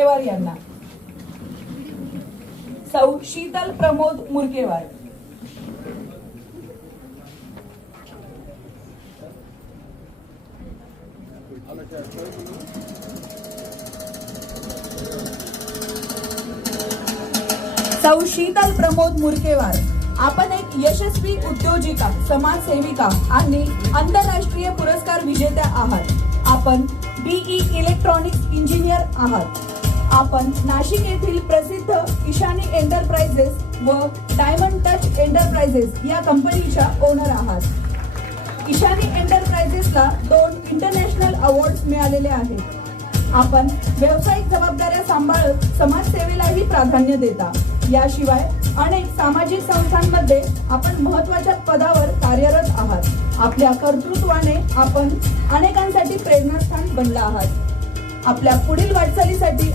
मुरकेवार यांना, सौ शीतल प्रमोद मुरकेवार, सौ शीतल प्रमोद मुरकेवार, आपण एक यशस्वी उद्योजिका, समाजसेविका आणि आंतरराष्ट्रीय पुरस्कार विजेत्या आहात. आपण बीई इलेक्ट्रॉनिक्स इंजिनियर आहात. आपण नाशिक येथील प्रसिद्ध ईशानी एंटरप्राइजेस व डायमंड टच एंटरप्राइजेस या कंपनीच्या ओनर आहात. ईशानी एंटरप्राइजेसला 2 इंटरनॅशनल अवॉर्ड्स मिळालेले आहेत. आपण व्यावसायिक जबाबदाऱ्या सांभाळत समाजसेवेलाही प्राधान्य देता. याशिवाय अनेक सामाजिक संस्थांमध्ये आपण महत्त्वाच्या पदावर कार्यरत आहात. आपल्या कर्तृत्वाने आपण अनेकांसाठी प्रेरणास्थान बनला आहात. आपल्या पुढील वाटचालीसाठी